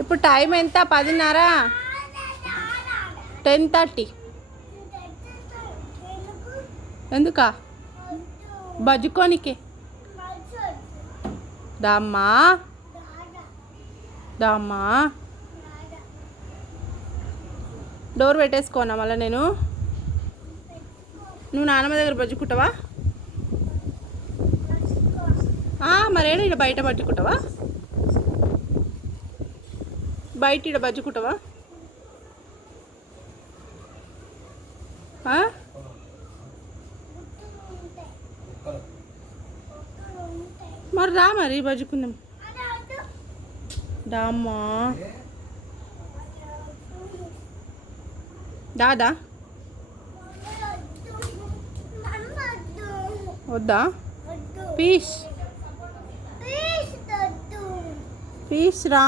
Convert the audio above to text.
ఇప్పుడు టైం ఎంత? 10:30. 10:30. ఎందుకా? బజ్జుకోనికి. దామ్మా దామ్మా. డోర్ పెట్టేసుకోనా మళ్ళీ నేను? నువ్వు నాన్నమ్మ దగ్గర బజ్జుకుంటావా? మరేనా ఇక్కడ బయట బజ్జుకుంటావా? బయట ఇక్కడ బజ్జుకుంటావా? మరి రా, మరి బజ్జుకుందాం. దామ్మా దాదా. వద్దా? పీస్ రా.